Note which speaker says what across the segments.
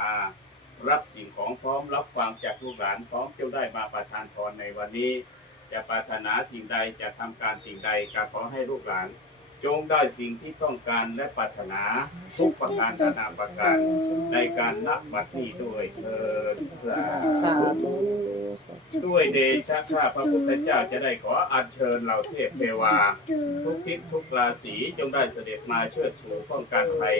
Speaker 1: มารับสิ่งของพร้อมรับฟังจากลูกหลานพร้อมเจะได้มาประทานพรในวันนี้ จะปรารถนาสิ่งใดจะทำการสิ่งใดก็ขอให้ลูกหลาน จงได้สิ่งที่ต้องการและปรารถนาทุกประการนานาประการในการนับบัดนี้ด้วยเถิดสาธุด้วยเดชะข้าพระพุทธเจ้าจะได้ขออัญเชิญเหล่าเทพเทวา ทุกทิศทุกราศีจงได้เสด็จมาเชิดชูป้องกันภัย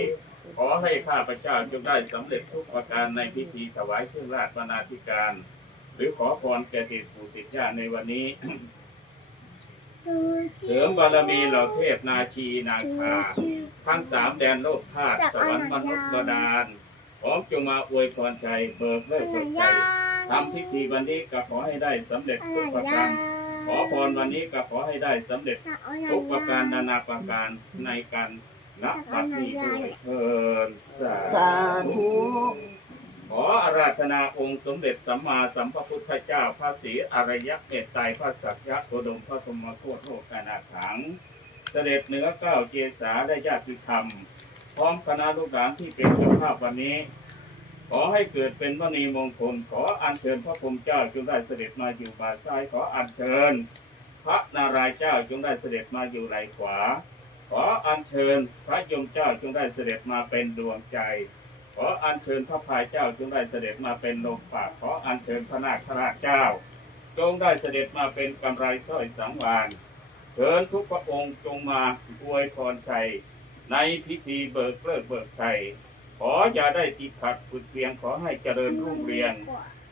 Speaker 1: ขอให้ข้าพเจ้าจงได้สำเร็จทุกประการในพิธีถวายเครื่องราชบรรณาธิการ หรือขอพรแก่ติดปู่สิทธิญาในวันนี้ เสริมบารมีเหล่าเทพนาคีนาคา ทั้งสามแดนโลกธาตุสวรรค์มนุษย์บาดาลพร้อมจงมาอวยพรใจเบิกเลิกเบิกใจทำพิธีวันนี้ก็ขอให้ได้สำเร็จทุกประการขอพรวันนี้ก็ขอให้ได้สำเร็จทุกประการนานาประการในการนับบัดนี้ด้วยเทินสา
Speaker 2: สาธุ
Speaker 1: ขออาราธนาองค์สมเด็จสัมมาสัมพุทธเจ้าพระศรีอริยเมตไตรพระสักยะโคดมพระธรรมโคตโลกนาถัง เสด็จเหนือเก้าเจสาและญาติธรรม พร้อมคณะลูกหลานที่เป็นเจ้าภาพวันนี้ ขอให้เกิดเป็นมณีมงคล ขออัญเชิญพระพรหมเจ้าจงได้เสด็จมาอยู่บ่าซ้ายขออัญเชิญ พระนารายณ์เจ้าจงได้เสด็จมาอยู่ไหลขวา ขออัญเชิญพระยมเจ้าจงได้เสด็จมาเป็นดวงใจ ขออัญเชิญพระพายเจ้าจงได้เสด็จมาเป็นลมปากขออัญเชิญพระนาคราชเจ้า จงได้เสด็จมาเป็นกำไรสร้อยสังวานเชิญทุกพระองค์จงมาอวยพรชัยในพิธีเบิกเลิกเบิกชัยขออย่าได้ติดขัดฝึกเพียงขอให้เจริญรุ่งเรือง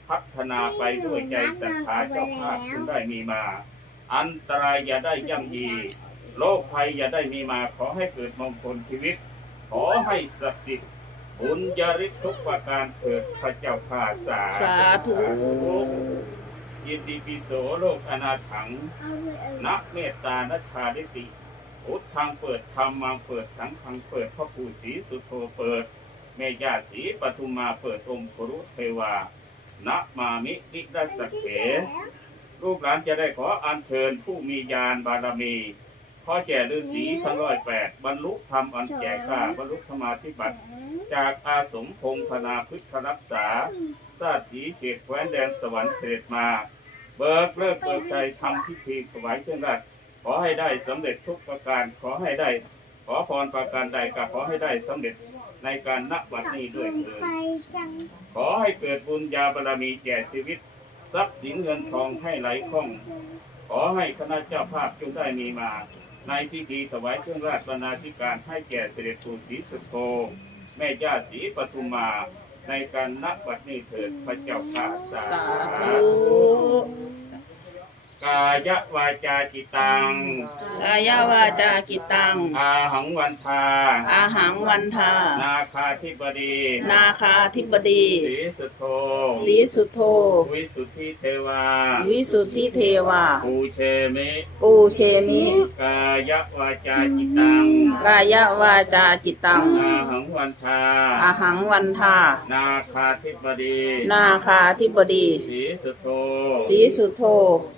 Speaker 1: พัฒนาไปด้วยใจศรัทธาเจ้าภาพจงได้มีมา อันตรายอย่าได้ย่ำยีโรคภัยอย่าได้มีมาขอให้เกิดมงคลชีวิต ขอให้ศักดิ์สิทธิ์ บุญญาฤทธิ์ทุกประการเถิดพระเจ้าข้าสา
Speaker 2: สาธุ
Speaker 1: ยินดีปิโสโลกอนาถัง นักเมตตานัชชาดิติพุทธังเปิดธรรมังเปิดสังฆังเปิดพระปู่ศรีสุโธเปิดเมญาศรีปทุมมาเปิดองค์ครุเทวานะมามินิรัสสเขลูกหลานจะได้ขออัญเชิญผู้มีญาณบารมี พ่อแก่ฤาษีทั้งร้อยแปดบรรลุธรรมอันแก่กล้าบรรลุธรรมาธิบัติ จากอาสมพงพนาพุทธรักษาทราชสีเขตแคว้นแดนสวรรค์เสด็จมา เบิกเลิกเบิกใจทำพิธีถวายเครื่องราชขอให้ได้สำเร็จทุกประการขอให้ได้ ขอพรประการใดก็ขอให้ได้สำเร็จในการนับบัดนี้ด้วยเถิดขอให้เกิดบุญญาบารมีแก่ชีวิต ทรัพย์สินเงินทองให้ไหลคล่อง ขอให้คณะเจ้าภาพจงได้มีมา ในพิธีถวายเครื่องราชบรรณาธิการให้แก่เสด็จปู่ศรีสุโธแม่ย่าศรีปทุมา ในการนับบัดนี้เถิดพระเจ้าข้าสา
Speaker 2: ธุ
Speaker 1: กายวาจาจิตัง
Speaker 2: กายวาจากิตัง
Speaker 1: อาหังวันทา
Speaker 2: อาหังวันทา
Speaker 1: นาคาธิบดี
Speaker 2: นาคาธิบดี
Speaker 1: สีสุโธ
Speaker 2: สีสุโธ
Speaker 1: วิสุทธิเทวา
Speaker 2: วิสุทธิเทวา
Speaker 1: ปูเชมิ
Speaker 2: ปูเชมิ
Speaker 1: กายวาจาจิตัง
Speaker 2: กายวาจาจิตัง
Speaker 1: อาหังวันทา
Speaker 2: อาหังวันทา
Speaker 1: นาคาธิบดี
Speaker 2: นาคาธิบดี
Speaker 1: สีสุโธ
Speaker 2: สีสุโธ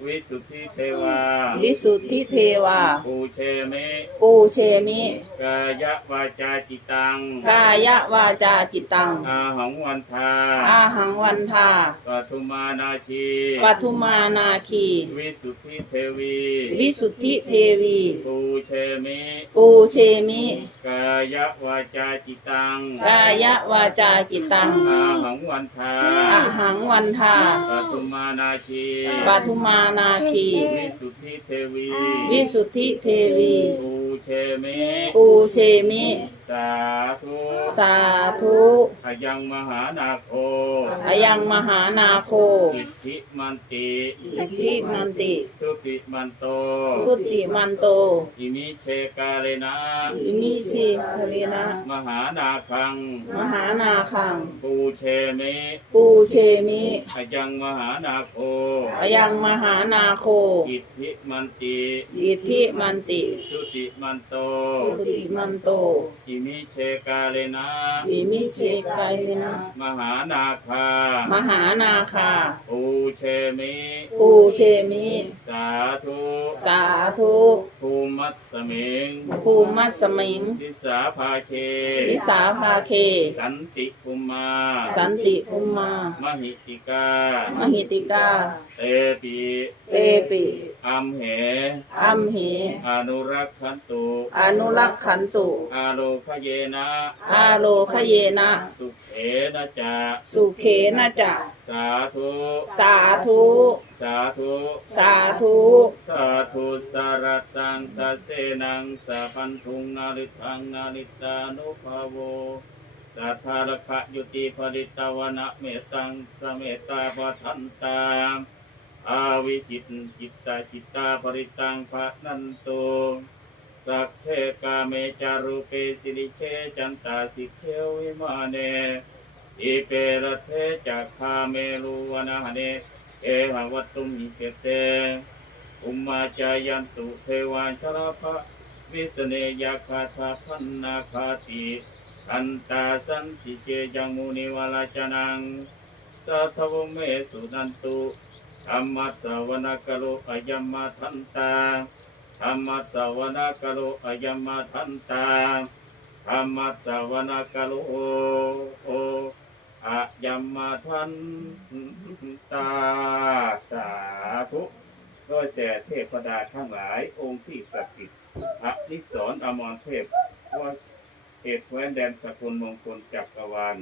Speaker 1: วิสุทธิเทวา
Speaker 2: วิสุทธิเทวา
Speaker 1: ปูเชมิ
Speaker 2: ปูเชมิ
Speaker 1: กายวาจาจิตัง
Speaker 2: กายวาจาจิตัง
Speaker 1: อาหังวันทา
Speaker 2: อาหังวันทา
Speaker 1: ปทุมานาคี
Speaker 2: ปทุมานาคี
Speaker 1: วิสุทธิเทวี
Speaker 2: วิสุทธิเทวี
Speaker 1: ปูเชมิ
Speaker 2: ปูเชมิ
Speaker 1: กายวาจาจิตัง
Speaker 2: กายวาจาจิตัง
Speaker 1: อาหังวันทา
Speaker 2: อาหังวันทา
Speaker 1: ปทุมานาคี
Speaker 2: ปทุมานาคี
Speaker 1: วิสุทธิเทวี
Speaker 2: วิสุทธิเทวี
Speaker 1: ปูเชมิ
Speaker 2: ปูเชมิ
Speaker 1: สาธุ
Speaker 2: สาธุ
Speaker 1: อายังมหานาโค
Speaker 2: อายังมหานาโค
Speaker 1: อิทธิมันติ
Speaker 2: อิทธิมันติ
Speaker 1: สุติมันโต
Speaker 2: พุทธิมันโต
Speaker 1: อิมิเชกาเลนะ
Speaker 2: อิมิชิภรินะ
Speaker 1: มหานาคัง
Speaker 2: มหานาคัง
Speaker 1: ปูเชมิ
Speaker 2: ปูเชมิ
Speaker 1: อายังมหานาโค
Speaker 2: อายังมหานาโค
Speaker 1: อิทธิมันติ
Speaker 2: อิทธิมันติ
Speaker 1: สุติมันโต
Speaker 2: พุทธิมันโต
Speaker 1: อิมิเชกาเลนะ
Speaker 2: อิมิชิกายลินะ
Speaker 1: มหานาคา
Speaker 2: มหานาคา
Speaker 1: ปูปูเชมิ
Speaker 3: ปูเชมิ
Speaker 1: สาธุ
Speaker 3: สาธุ
Speaker 1: ภูมัสสมิง
Speaker 3: ภูมัสสมิง
Speaker 1: ทิสาภาเค
Speaker 3: วิสาภาเค
Speaker 1: สันติภูมา
Speaker 3: สันติภูมา
Speaker 1: มหิติกา
Speaker 3: มหิติกา
Speaker 1: เตปี
Speaker 3: เตปิ
Speaker 1: อัมเห
Speaker 3: อัมเห
Speaker 1: อนุรักขันตุ
Speaker 3: อนุรักขันตุ
Speaker 1: อาโลคเยนะ
Speaker 3: อาโลคเยนะ
Speaker 1: สุเขนะจา
Speaker 3: สุเขนะจะ
Speaker 1: สาธุ
Speaker 3: สาธุ
Speaker 1: สาธุ
Speaker 3: สาธุ
Speaker 1: สาธุสารัสสังตะเสนังสะพันธุงนาริทังนาริตานุภาโวสัทธาระคะยุติภริตวนะเมตังสเมตตาปทันตา อาวิจิตจิตตาจิตตาภริตังภะนันโตสัพเพกาเมจารุเปสิริเชจันตาสิเขวิมาเนอิเปรเทจักขาเมลุวนะหเนเอหวัตุมิเกเต อุมมาจายันตุเทวาชราภะวิสเนยาคาธาพันนาคาติอันตาสันติเจจังมุนิวาลาจนังสัทวเมสุนันตุ ธรรมัสวนาคโลอายัมมาทันตาธรรมัสวนาคโลอายัมมาทันตาธรรมัสวนาคโลโออะยัมมาทันตาสาธุด้วยแต่เทพดาทั้งหลายองค์ที่ศักดิ์สิทธิ์พระนิสรอมรเทพว่าเขตแว้นแดนสกุลมงคลจักรวาล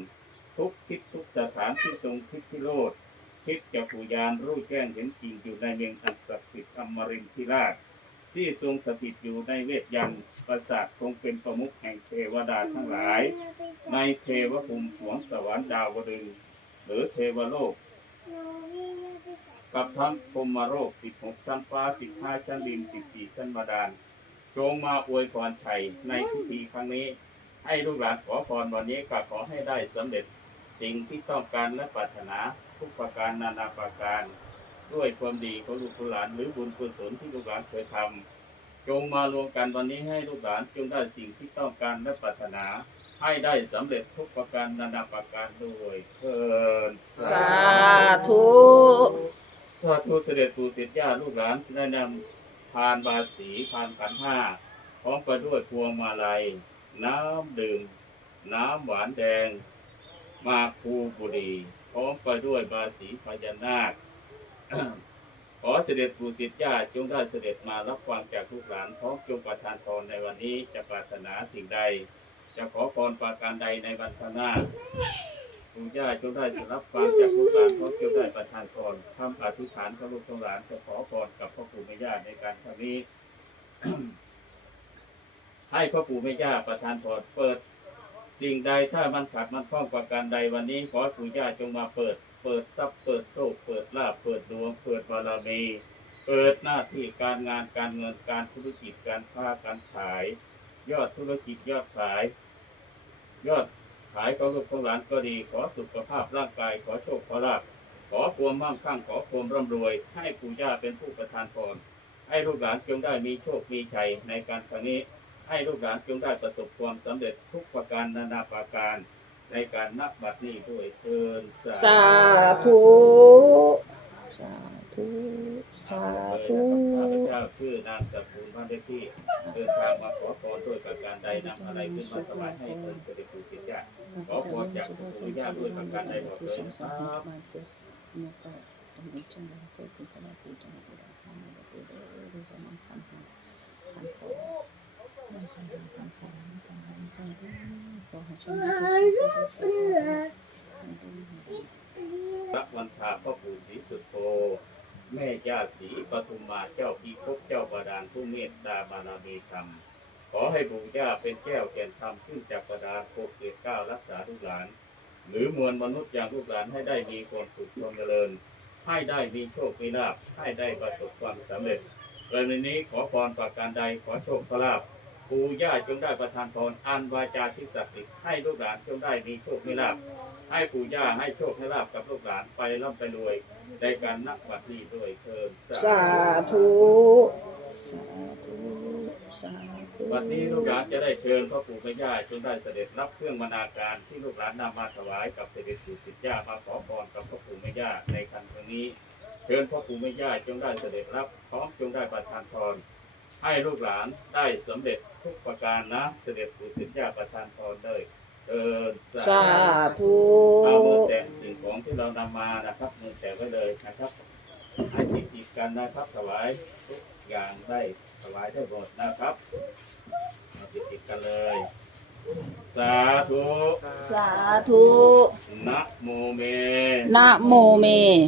Speaker 1: ทุกทิศทุกสถานที่ทรงทิศพิโรธ ทิศจักรุยานรู้แจ้งเห็นจริงอยู่ในเมืองอันศักดิ์สิทธิ์อมรินทร์ธิราชที่ทรงสถิตอยู่ในเวทยันปราสาททรงเป็นประมุขแห่งเทวดาทั้งหลาย ในเทวภูมิสวงสวรรค์ดาวดึงหรือเทวโลก กับทั้งพรหมโลก16ชั้นฟ้า15ชั้นดิน14ชั้นบาดาลจงมาอวยพรชัยในพิธีครั้งนี้ ให้ลูกหลานขอพรวันนี้ก็ขอให้ได้สำเร็จสิ่งที่ต้องการและปรารถนา ทุกประการนานาประการ ด้วยความดีของลูกหลานหรือบุญกุศลที่ลูกหลานเคยทำจงมารวมกันวันนี้ให้ลูกหลานจงได้สิ่งที่ต้องการและปรารถนาให้ได้สำเร็จทุกประการนานาประการด้วยเชิญ
Speaker 3: สาธุ
Speaker 1: สาธุเสด็จปู่ติดญาติลูกหลานได้นำพานบาสีพานขันห้าพร้อมไปด้วยพวงมาลัย น้ำดื่ม น้ำหวานแดง มาคูบุรี พร้อมไปด้วยบาสีพญานาค ขอเสด็จปู่ติดญาติจงได้เสด็จมารับฟังจากลูกหลานพร้อมจงประทานพรในวันนี้จะปรารถนาสิ่งใด จะขอพรประการใดในวันข้างหน้าปู่ย่าจงได้รับฟังจากลูกหลานพราะจงได้ประทานพรทำอธิษฐานกับลูกหลานจะขอพรกับพ่อปู่แม่ย่าในการครั้งนี้ให้พ่อปู่แม่ย่าประทานพรเปิด สิ่งใดถ้ามันขัดมันข้องประการใดวันนี้ขอให้ปู่ย่าจงมาเปิด เปิดทรัพย์เปิดโชคเปิดลาภเปิดดวง เปิดบารมีเปิดหน้าที่การงานการเงินการธุรกิจการค้าการขาย ยอดธุรกิจยอดขาย ยอดขายของลูกของหลานก็ดี ขอสุขภาพร่างกายขอโชคขอลาภขอความมั่งคั่งขอความร่ำรวย ให้ปู่ย่าเป็นผู้ประทานพรให้ลูกหลานจงได้มีโชคมีชัยในการครั้งนี้ ให้ลูกหลานจงได้ประสบความสำเร็จทุกประการนานาประการ ในการนับบัดนี้ด้วยเทิน
Speaker 3: สาธุ สาธุ สาธุ
Speaker 1: ข้าพเจ้าชื่อนางสกุลพันเดที่เดินทางมาขอพรด้วยประการใดนำอะไรขึ้นมาถวายให้เพิ่นเสด็จปู่ติดญาติขอพรจากปู่ย่าด้วยประการใดบอกเลย พระวันทาพ่อปู่ศรีสุโธแม่ย่าศรีปทุมมาเจ้าพีภพเจ้าบาดาลผู้เมตตาบารมีธรรม ขอให้ปู่ย่าเป็นแก้วแก่นธรรมขึ้นจากบาดาลโคเกตเก้ารักษาลูกหลาน หรือมวลมนุษย์อย่างลูกหลานให้ได้มีความสุขความเจริญ ให้ได้มีโชคมีลาภให้ได้ประสบความสำเร็จกรณีนี้ขอพรประการใดขอโชคขอลาภ ปู่ย่าจงได้ประทานพรอันวาจาที่ศักดิ์สิทธิ์ให้ลูกหลานจงได้มีโชคมีลาภให้ปู่ย่าให้โชคให้ลาบกับลูกหลานไปร่ำไปรวยในการนับบัตรนี้ด้วยเชิญ
Speaker 3: สาธุสาธุสาธุ
Speaker 1: วันนี้ลูกหลานจะได้เชิญพ่อปู่แม่ย่าจนได้เสด็จรับเครื่องบรรณาการที่ลูกหลานนำมาถวายกับเสด็จปู่สิทธิย่ามาขอพรกับพ่อปู่แม่ย่าในครั้งนี้ เชิญพ่อปู่แม่ย่าจงได้เสด็จรับพร้อมจงได้ประทานพร ให้ลูกหลานได้สำเร็จทุกประการนะ เสด็จปู่สิทธิย่าประทานพรเลยเอิญ
Speaker 3: สาธุ
Speaker 1: เอามือแตะสิ่งของที่เรานำมานะครับมือแตะไว้เลยนะครับให้ติดติดๆกันนะครับถวายทุกอย่างได้ถวายได้หมดนะครับเอาติดติดๆกันเลย สาธุ
Speaker 3: สาธุ
Speaker 1: นะโมเม
Speaker 3: นะโมเม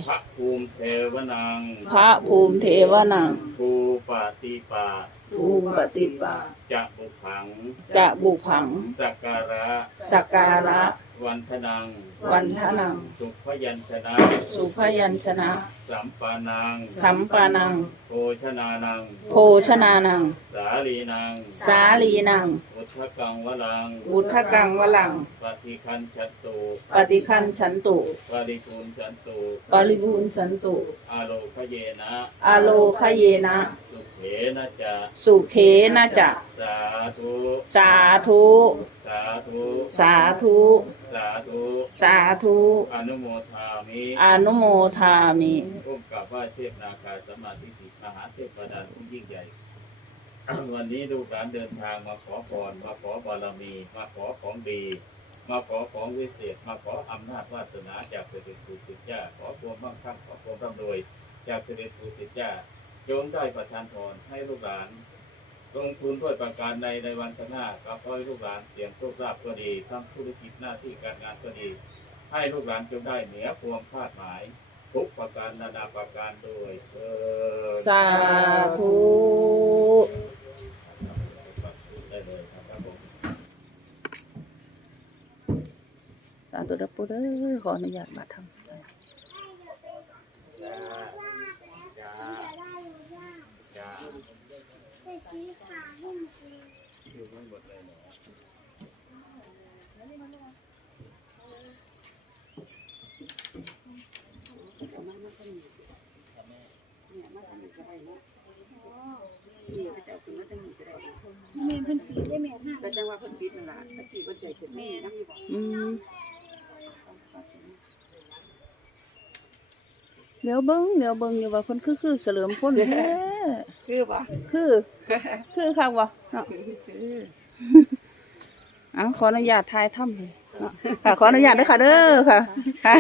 Speaker 1: พระภูมิเทวนัง
Speaker 3: พระภูมิเทวนัง
Speaker 1: ภูปาติปา
Speaker 3: ภูปฏิปา
Speaker 1: จะบุพัง
Speaker 3: จะบุผัง
Speaker 1: สักการะ
Speaker 3: สักการะ
Speaker 1: วันทนัง
Speaker 3: วันทนัง
Speaker 1: สุพยัญชนะ
Speaker 3: สุพยัญชนะ
Speaker 1: สัมปานัง
Speaker 3: สัมปานัง
Speaker 1: โภชนานัง
Speaker 3: โภชนานัง
Speaker 1: สาลีนัง
Speaker 3: สาลีนัง
Speaker 1: อุทธกังวลัง
Speaker 3: อุทธกังวลัง
Speaker 1: ปฏิคันชัตตุ
Speaker 3: ปฏิคันฉันตุ
Speaker 1: ปริภูมิชันตุ
Speaker 3: ปริบูรณ์ฉันตุ
Speaker 1: อาโลคเยนะ
Speaker 3: อโลคเยนะ
Speaker 1: สุเข นะจะ
Speaker 3: สุเขนะจะ
Speaker 1: สาธุ
Speaker 3: สาธุ
Speaker 1: สาธุ
Speaker 3: สาธุ
Speaker 1: สาธุ
Speaker 3: สาธุ
Speaker 1: อนุโมทามิ
Speaker 3: อนุโมทามิ
Speaker 1: ร่วมกับว่าเทพนาคาสมมาธิติมหาเทพประดานผู้ยิ่งใหญ่ วันนี้ลูกหลานเดินทางมาขอพรมาขอบารมี มาขอของดี มาขอของวิเศษ มาขออำนาจวาสนาจากเสด็จปู่สิทธิจ้าขอความมั่งคั่งขอความร่ำรวยจากเสด็จปู่สิทธิจ้า จงได้ประทานพรให้ลูกหลาน ลงทุนด้วยประการใดในวันข้างหน้าก็ขอให้ลูกหลานเสียงโชคลาภก็ดีทำธุรกิจหน้าที่การงานก็ดี ให้ลูกหลานจงได้เหนือความคาดหมายทุกประการนานาประการโดยเออ
Speaker 3: สาธุ
Speaker 1: ได้เลยครับผม
Speaker 3: สาธุดับปุเด้อขออนุญาตมาทำ
Speaker 1: จ้าจ้าจ้า อยู่ไม่หมดเลยเหรอ
Speaker 4: แม่เพิ่นปีได้แม่ห้า
Speaker 5: ก็จังว่าเพิ่นปิดนั่นล่ะตะกี้เพิ่นใจขึ้นแม่นำอยู่บ่
Speaker 3: อืม เดี๋ยวเบิ้งเดี๋ยวเบิ้งอยู่ว่าเพิ่นคือคือเสลิมพ้นแท้
Speaker 5: คือบ่
Speaker 3: คือ คือค่ะวะเนาะเอ้าขออนุญาตทายถ้ำเลยเนาะค่ะขออนุญาตด้วยค่ะเด้อค่ะค่ะ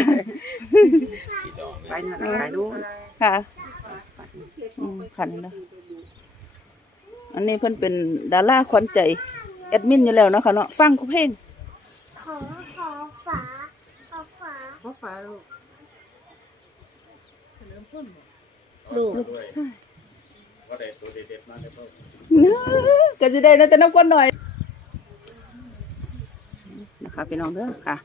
Speaker 5: ไปนั่นล่ะขายดู
Speaker 3: ค่ะอืมขันเนาะอันนี้เพิ่นเป็นดาราขวัญใจแอดมินอยู่แล้วเนาะค่ะเนาะฟังคุเพลง
Speaker 4: ขอขอฝาขอฝา
Speaker 5: พ่อฟ้าลูก
Speaker 3: ลูกลูกใช่
Speaker 1: ก็ได้ตัวเด็ดๆมาเลยพ่อ
Speaker 3: ก็จะได้นะแต่น้ำก้นหน่อยนะคะพี่น้องเด้อค่ะ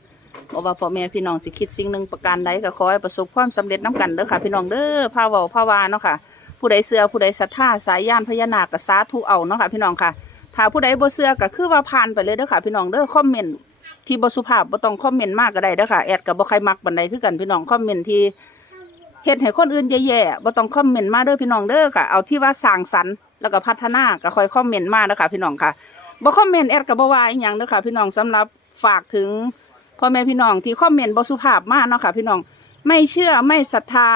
Speaker 3: บอกว่าพ่อแม่พี่น้องสิคิดสิ่งหนึ่งประการใดก็ขอให้ประสบความสำเร็จน้กันเด้อค่ะพี่น้องเด้อพาเว้าพาวาเนาะค่ะ ผู้ใดเชื่อผู้ใดศรัทธาสายย่านพญานาคก็สาธุเอาเนาะค่ะพี่น้องค่ะ ถ้าผู้ใดบ่เชื่อก็คือว่าผ่านไปเลยเด้อค่ะพี่น้องเด้อคอมเมนต์ที่บ่สุภาพบ่ต้องคอมเมนต์มากก็ได้เด้อค่ะแอดก็บ่ใครมักปานใดคือกันพี่น้องคอมเมนต์ที่ เฮ็ดให้คนอื่นแย่ๆบ่ต้องคอมเมนต์มาเด้อพี่น้องเด้อค่ะ เอาที่ว่าสร้างสรรค์แล้วก็พัฒนาก็ค่อยคอมเมนต์มาเด้อค่ะพี่น้องค่ะบ่คอมเมนต์แอดก็บ่ว่าอีหยังเด้อค่ะพี่น้องสำหรับฝากถึงพ่อแม่พี่น้องที่คอมเมนต์บ่สุภาพมากเนาะค่ะพี่น้องไม่เชื่อไม่ศรัทธา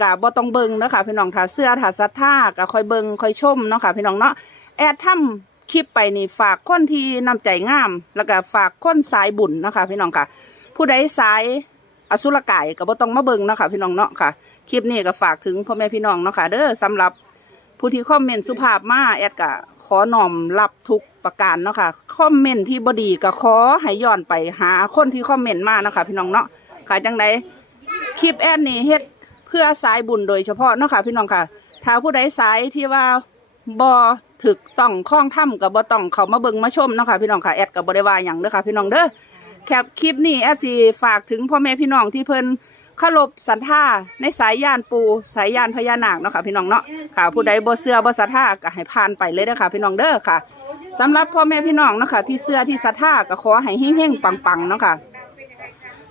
Speaker 3: กะบ่ต้องเบิ่งเนาะค่ะพี่น้องถ้าเสื้อถ้าศรัทธาก็ค่อยเบิ่งค่อยชมเนาะค่ะพี่น้องเนาะแอดทำคลิปไปนี่ฝากคนที่นำใจงาม แล้วก็ฝากคนสายบุญเนาะค่ะพี่น้องค่ะ ผู้ใดสาย อสุรกายก็บ่ต้องมาเบิ่งเนาะค่ะพี่น้องเนาะค่ะ คลิปนี้ก็ฝากถึงพ่อแม่พี่น้องเนาะค่ะ เด้อสำหรับผู้ที่คอมเมนต์สุภาพมาแอดก็ขอน้อมรับทุกประการเนาะค่ะคอมเมนต์ที่บ่ดีก็ขอให้ย้อนไปหาคนที่คอมเมนต์มาเนาะค่ะพี่น้องเนาะค่ะจังใดคลิปแอดนี่เฮ็ดเพื่อสายบุญโดยเฉพาะเนาะค่ะพี่น้องค่ะ ถ้าผู้ใดสายที่ว่าบ่ถึกต้องข้องถ้ำกับบ่ต้องเขามาเบิ่งมาชมเนาะค่ะพี่น้องค่ะแอดกับบ่ได้ว่าหยังเด้อค่ะพี่น้องเด้อ แคปคลิปนี้แอดสิฝากถึงพ่อแม่พี่น้องที่เพิ่นเคารพศรัทธาในสายยานปูสายยานพญานาคเนาะค่ะพี่น้องเนาะค่ะผู้ใดบ่เชื่อบ่ศรัทธาก็ให้ผ่านไปเลยเด้อค่ะ พี่น้องเด้อค่ะสำหรับพ่อแม่พี่น้องเนาะค่ะที่เชื่อที่ศรัทธาก็ขอให้เฮงๆปังๆเนาะค่ะ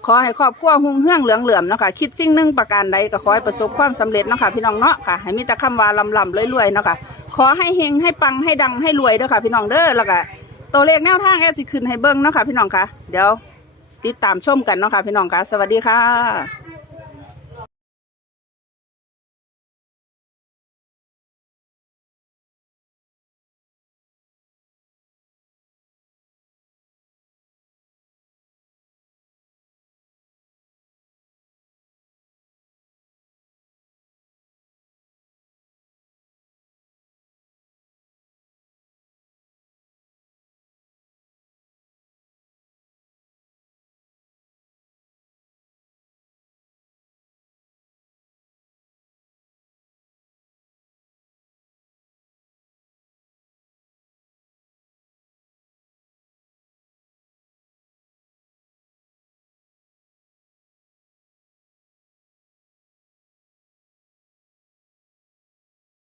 Speaker 3: ขอให้ครอบครัวหุ่งเฮืองเหลืองเหลื่อมเนาะค่ะคิดสิ่งหนึ่งประการใดก็ขอให้ประสบความสำเร็จเนาะค่ะพี่น้องเนาะค่ะให้มีแต่คำว่าลำลำรวยๆเนาะค่ะขอให้เฮงให้ปังให้ดังให้รวยเด้อค่ะพี่น้องเด้อแล้วก็ ตัวเลขแนวทางแอดสิขึ้นให้เบิ้งเนาะค่ะพี่น้องค่ะ เดี๋ยวติดตามชมกันเนาะค่ะพี่น้องค่ะ สวัสดีค่ะ